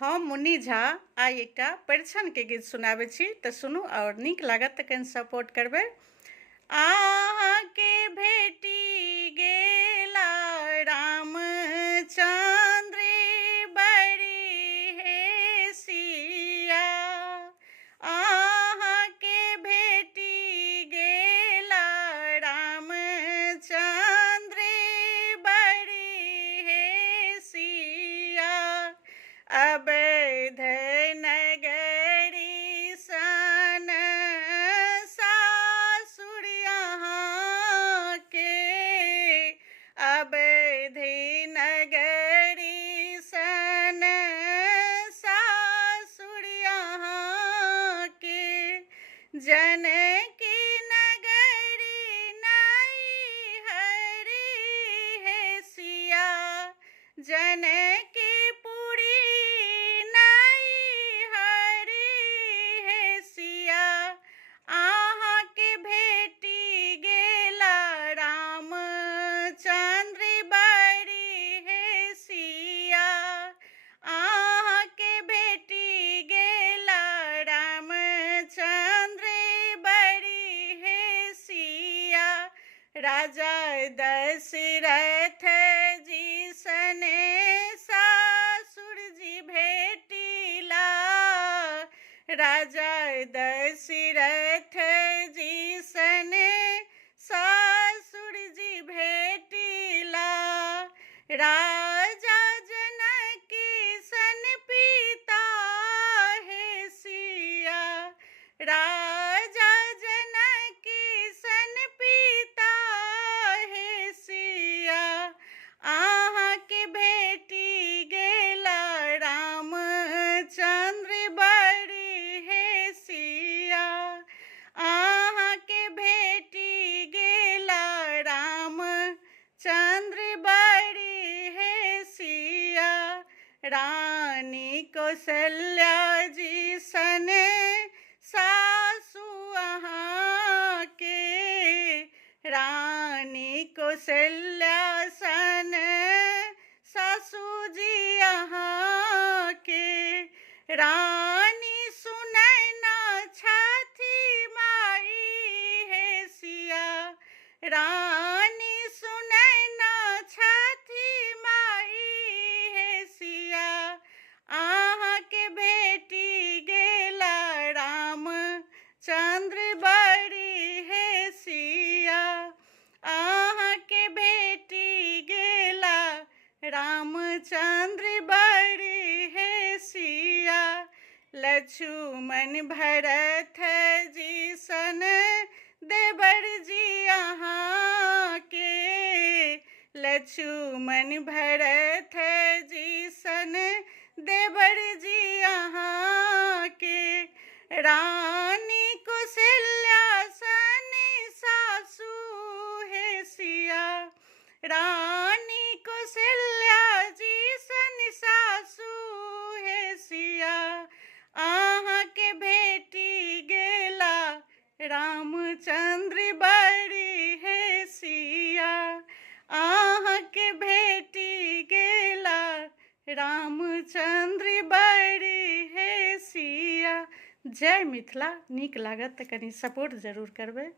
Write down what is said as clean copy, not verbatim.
हम मुन्नी झा आइ एकटा परिछन के गीत सुनाबै छी तऽ सुनू और नीक लागत तऽ कनि सपोर्ट करबै। अहाँके भेटी गेला रामचंद्र बड़ी हे सिया, अहाँके भेटी गेला रामचंद्र बड़ी हे सिया, अवध नगरी सन सासुर यहाँ के, अवध नगरी सन सासुर यहाँ के, जनकी नगरी नई हरि है सिया, जनकी राजा दशरथ जी सने सासुर जी भेटिला, राजा दशरथ जी सने सासुर जी भेटिला, राजा जनकी सन पिता हे सिया, राजा जनकी सन पिता हे सिया, अहाँके भेटी गेला रामचंद्र बड़ी हे सिया, अहाँके भेटी गेला रामचंद्र बड़ी हे सिया, रानी कौशल्या जी सने सासु अहाँ के, रानी कौशल्या सन सासु जी अहाँ के, रानी सुनैना छथि माई हे सिया, रानी सुनैना छथि माई हे सिया, अहाँके भेटी गेला रामचंद्र बड़ी हे सिया, अहाँके भेटी गेला रामचंद्र बड़ी हे सिया, लक्ष्मण भरत जी सन देवर जी अहाँ के, लक्ष्मण भरत जी सन देवर जी अहाँ के, रानी कौशल्या सन सासु हे सिया, रानी कौशल्या जी सन सासु हे सिया, अहाँके भेटी गेला रामचंद्र बड़ी हे सिया, अहाँके भेटी गेला रामचंद्र बड़ी हे सिया। जय मिथिला। नीक लागत तऽ कनि सपोर्ट जरूर करबै।